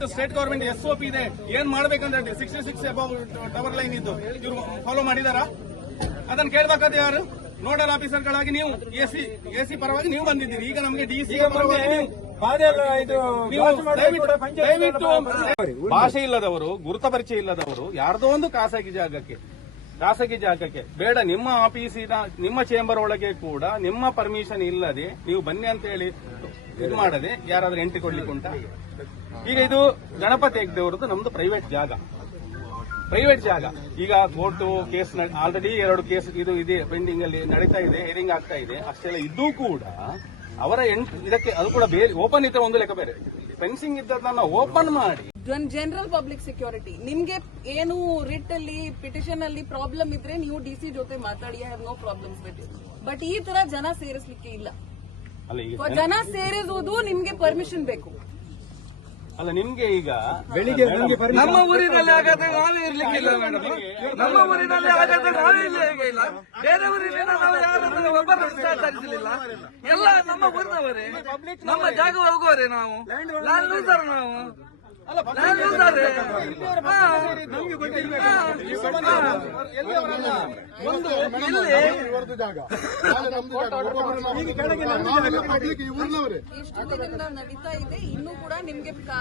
Government state government SOP ಇದೆ, ಏನ್ ಮಾಡ್ಬೇಕಂತ 66 ಅಬೌವ್ ಟವರ್ ಲೈನ್ ಇದ್ದು ಇವರು ಫಾಲೋ ಮಾಡಿದಾರಾ? ಅದನ್ನ ಕೇಳ್ಬೇಕಾದ ಯಾರು? ನೋಡಲ್ ಆಫೀಸರ್ಗಳಾಗಿ ನೀವು ಎಸಿ ಪರವಾಗಿ ನೀವು ಬಂದಿದ್ದೀರಿ. ಈಗ ನಮಗೆ DC ದಯವಿಟ್ಟು ಭಾಷೆ ಇಲ್ಲದವರು, ಗುರುತ ಪರಿಚಯ ಇಲ್ಲದವರು ಯಾರ್ದೋ ಒಂದು ಖಾಸಗಿ ಜಾಗಕ್ಕೆ ಬೇಡ, ನಿಮ್ಮ ಆಫೀಸಿನ ನಿಮ್ಮ ಚೇಂಬರ್ ಒಳಗೆ ಕೂಡ ನಿಮ್ಮ ಪರ್ಮಿಷನ್ ಇಲ್ಲದೆ ನೀವು ಬನ್ನಿ ಅಂತ ಹೇಳಿ ಇದು ಮಾಡದೆ ಯಾರಾದ್ರೂ ಎಂಟ್ರಿ ಕೊಡ್ಲಿಕ್ಕೆ ಉಂಟಾ? ಈಗ ಇದು ಗಣಪತಿ ಹೆಗ್ಡೆಯವರದ್ದು ನಮ್ದು ಪ್ರೈವೇಟ್ ಜಾಗ. ಈಗ ಕೋರ್ಟ್ ಕೇಸ್ ಆಲ್ರೆಡಿ 2 ಕೇಸ್ ಇದು ಇದೆ ಪೆಂಡಿಂಗ್ ಅಲ್ಲಿ ನಡೀತಾ ಇದೆ, ಹಿಯರಿಂಗ್ ಆಗ್ತಾ ಇದೆ. ಅಷ್ಟೆಲ್ಲ ಇದ್ದೂ ಕೂಡ ಅವರ ಇದಕ್ಕೆ ಅದು ಕೂಡ ಬೇರೆ ಓಪನ್ ಇದ್ರೆ ಒಂದು ಲೆಕ್ಕ ಬೇರೆ, ಫೆನ್ಸಿಂಗ್ ಇದ್ದದನ್ನ ಓಪನ್ ಮಾಡಿ ಜನರಲ್ ಪಬ್ಲಿಕ್ ಸೆಕ್ಯೂರಿಟಿ ನಿಮ್ಗೆ ಏನು ರಿಟ್ ಅಲ್ಲಿ ಪಿಟಿಷನ್ ಅಲ್ಲಿ ಪ್ರಾಬ್ಲಮ್ ಇದ್ರೆ ನೀವು DC ಜೊತೆ ಮಾತಾಡಿ, I have no problems with it. But ಈ ತರ ಜನ ಸೇರಿಸಲಿಕ್ಕೆ ಇಲ್ಲ. ಜನ ಸೇರಿಸುವುದು ನಿಮ್ಗೆ ಪರ್ಮಿಷನ್ ಬೇಕು. ಅಲ್ಲ, ನಿಮ್ಗೆ ಈಗ ಬೆಳಿಗ್ಗೆ ನಮ್ಮ ಊರಿನಲ್ಲಿ ಆಗತ್ತೆ ನಾವೇ ಇರ್ಲಿಕ್ಕಿಲ್ಲ ಮೇಡಮ್. ನಮ್ಮ ಊರಿನಲ್ಲಿ ಆಗತ್ತೆ ನಾವೇ ಇಲ್ಲ. ಬೇರೆ ಊರಿನ ನಾವು ಯಾರಾದ್ರೂ ಒಬ್ಬರು ಸಹಕರಿಸಲಿಲ್ಲ. ಎಲ್ಲ ನಮ್ಮ ಊರಿನವರೇ, ನಮ್ಮ ಜಾಗ ಹೋಗುವವರೇ ನಾವು. ಲ್ಯಾಂಡ್ ಲೂಸರ್ ನಾವು. ಲ್ಯಾಂಡ್ ಲೂಸರ್ ಎಷ್ಟು ದಿನದಿಂದ ನಡೀತಾ ಇದೆ, ಇನ್ನೂ ಕೂಡ ನಿಮ್ಗೆ